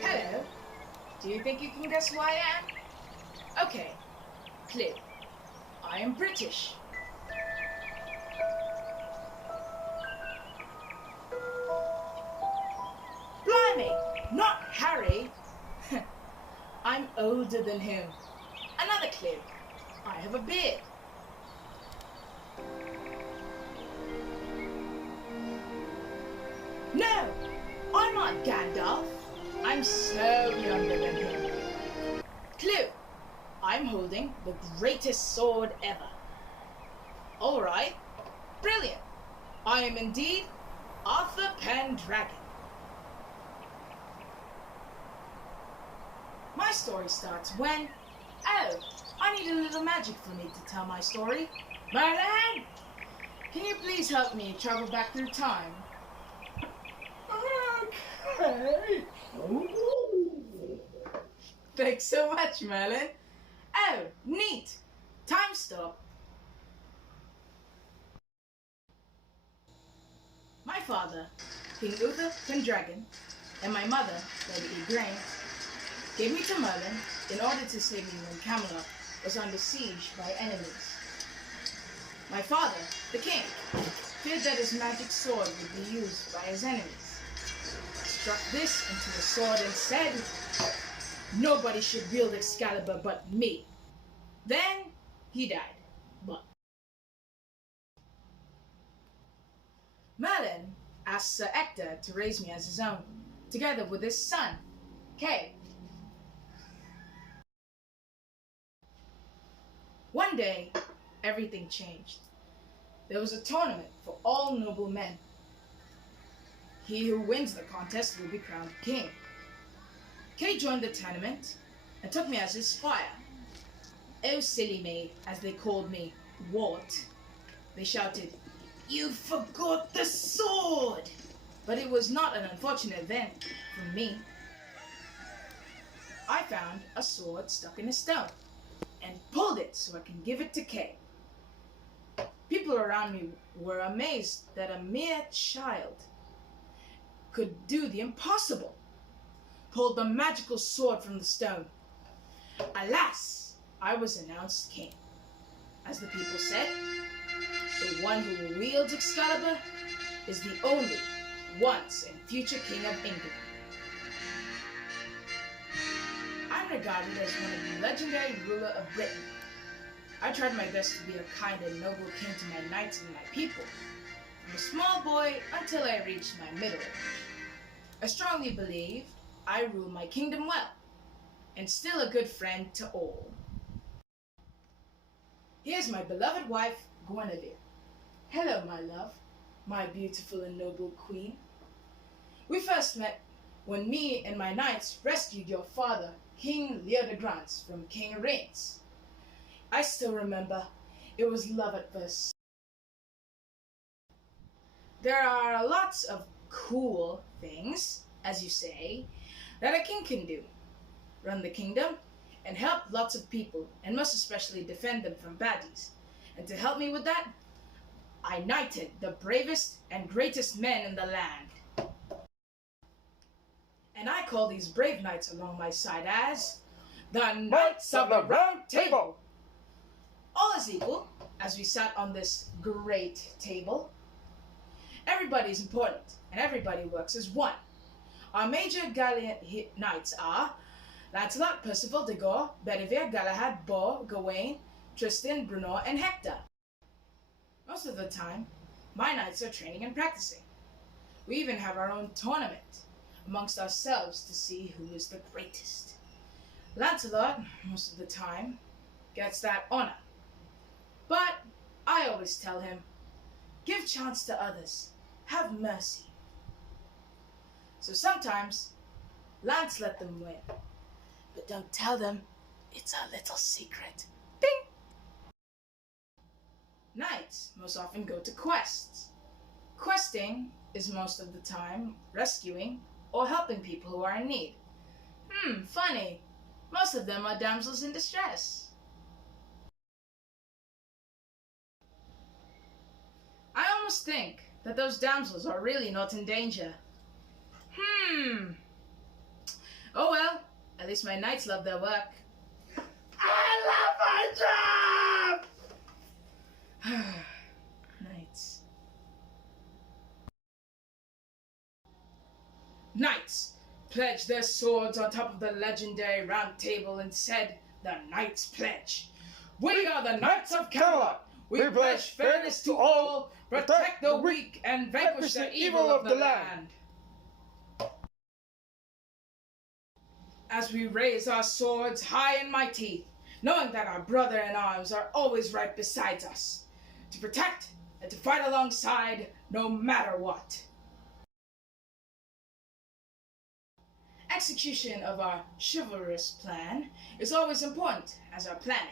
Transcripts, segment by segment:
Hello. Do you think you can guess who I am? Okay. Clue. I am British. Blimey, not Harry. I'm older than him. Another clue. I have a beard. No, I'm not Gandalf. I'm so younger than him. Clue. I'm holding the greatest sword ever. Alright. Brilliant. I am indeed Arthur Pendragon. My story starts when... Oh, I need a little magic for me to tell my story. Merlin! Can you please help me travel back through time? Okay. Thanks so much, Merlin. Oh, neat. Time stop. My father, King Uther Pendragon, and my mother, Lady Igraine, gave me to Merlin in order to save me when Camelot was under siege by enemies. My father, the king, feared that his magic sword would be used by his enemies. He struck this into a sword and said, "Nobody should wield Excalibur but me." Then he died. But Merlin asked Sir Ector to raise me as his own, together with his son, Kay. One day, everything changed. There was a tournament for all noble men. He who wins the contest will be crowned king. Kay joined the tournament and took me as his squire. Oh, silly maid, as they called me, Wart. They shouted, "You forgot the sword!" But it was not an unfortunate event for me. I found a sword stuck in a stone and pulled it so I can give it to Kay. People around me were amazed that a mere child could do the impossible, pulled the magical sword from the stone. Alas, I was announced king. As the people said, the one who wields Excalibur is the only once and future king of England. I'm regarded as one of the legendary ruler of Britain. I tried my best to be a kind and noble king to my knights and my people, from a small boy until I reached my middle age. I strongly believe I rule my kingdom well, and still a good friend to all. Here's my beloved wife, Guinevere. Hello, my love, my beautiful and noble queen. We first met when me and my knights rescued your father, King Leodegrance, from King Arranes. I still remember, it was love at first. There are lots of cool things, as you say, that a king can do. Run the kingdom and help lots of people, and most especially defend them from baddies. And to help me with that, I knighted the bravest and greatest men in the land. And I call these brave knights along my side as the Knights of the Round Table. All is equal as we sat on this great table. Everybody is important, and everybody works as one. Our major gallant knights are Lancelot, Percival, de Gore, Bedivere, Galahad, Bor, Gawain, Tristan, Bruno, and Hector. Most of the time, my knights are training and practicing. We even have our own tournament amongst ourselves to see who is the greatest. Lancelot, most of the time, gets that honor. But I always tell him, give chance to others, have mercy. So sometimes, Lance let them win. But don't tell them, it's a little secret. Bing! Knights most often go to quests. Questing is most of the time rescuing or helping people who are in need. Funny. Most of them are damsels in distress. I almost think that those damsels are really not in danger. Oh well, at least my knights love their work. I love my job! Knights. Knights pledged their swords on top of the legendary round table and said the Knights Pledge. We are the Knights of Camelot. We pledge fairness to all, protect the weak, and vanquish the evil of the land. As we raise our swords high and mighty, knowing that our brother-in-arms are always right beside us, to protect and to fight alongside no matter what. Execution of our chivalrous plan is always important as our planning.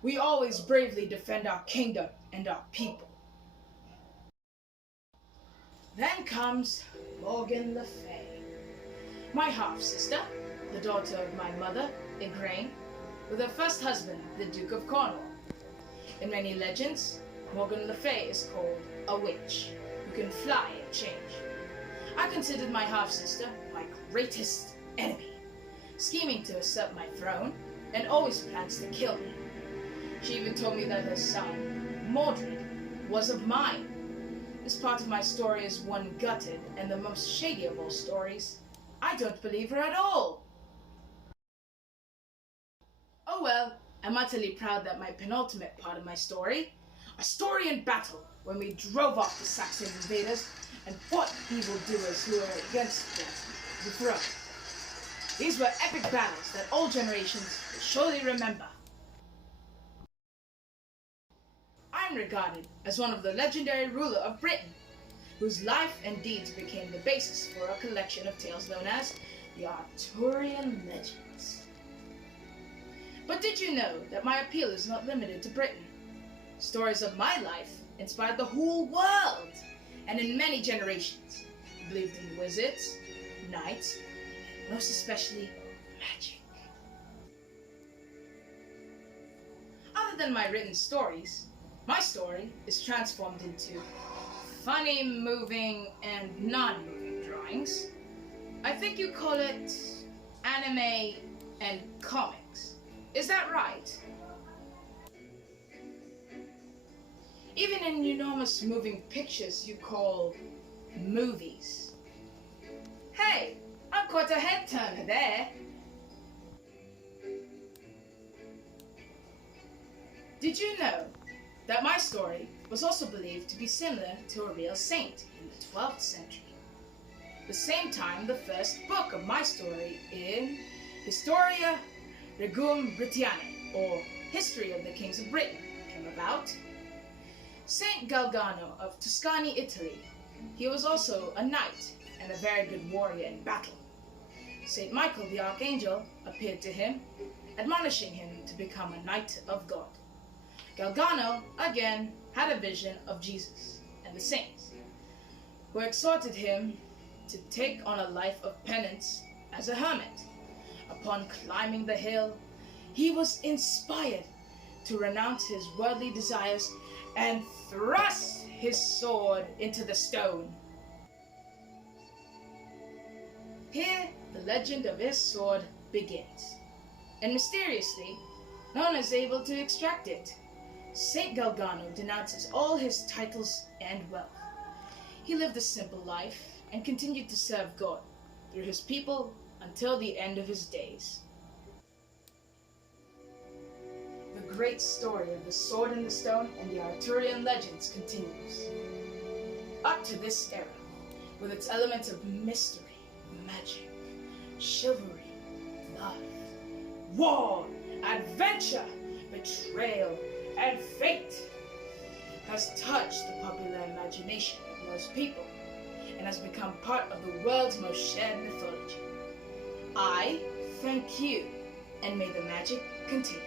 We always bravely defend our kingdom and our people. Then comes Morgan Le Fay, my half-sister, the daughter of my mother, Igraine, with her first husband, the Duke of Cornwall. In many legends, Morgan Le Fay is called a witch, who can fly and change. I considered my half-sister my greatest enemy, scheming to usurp my throne, and always plans to kill me. She even told me that her son, Mordred, was of mine. This part of my story is one gutted and the most shady of all stories. I don't believe her at all. Oh well, I'm utterly proud that my penultimate part of my story, a story in battle when we drove off the Saxon invaders and fought evildoers who were against them, the throne. These were epic battles that all generations will surely remember. I'm regarded as one of the legendary ruler of Britain, whose life and deeds became the basis for a collection of tales known as the Arthurian Legends. But did you know that my appeal is not limited to Britain? Stories of my life inspired the whole world, and in many generations believed in wizards, knights, and most especially magic. Other than my written stories, my story is transformed into funny, moving, and non-moving drawings. I think you call it anime and comics. Is that right? Even in enormous moving pictures you call movies. Hey, I'm quite a head turner there. Did you know that my story was also believed to be similar to a real saint in the 12th century? The same time the first book of my story in Historia Regum Britanniae, or History of the Kings of Britain, came about. Saint Galgano of Tuscany, Italy. He was also a knight and a very good warrior in battle. Saint Michael the Archangel appeared to him, admonishing him to become a knight of God. Galgano, again, had a vision of Jesus and the saints, who exhorted him to take on a life of penance as a hermit. Upon climbing the hill, he was inspired to renounce his worldly desires and thrust his sword into the stone. Here, the legend of his sword begins, and mysteriously, no one is able to extract it. Saint Galgano denounces all his titles and wealth. He lived a simple life and continued to serve God through his people until the end of his days. The great story of the Sword in the Stone and the Arthurian legends continues. Up to this era, with its elements of mystery, magic, chivalry, love, war, adventure, betrayal, and fate, has touched the popular imagination of most people and has become part of the world's most shared mythology. I thank you, and may the magic continues.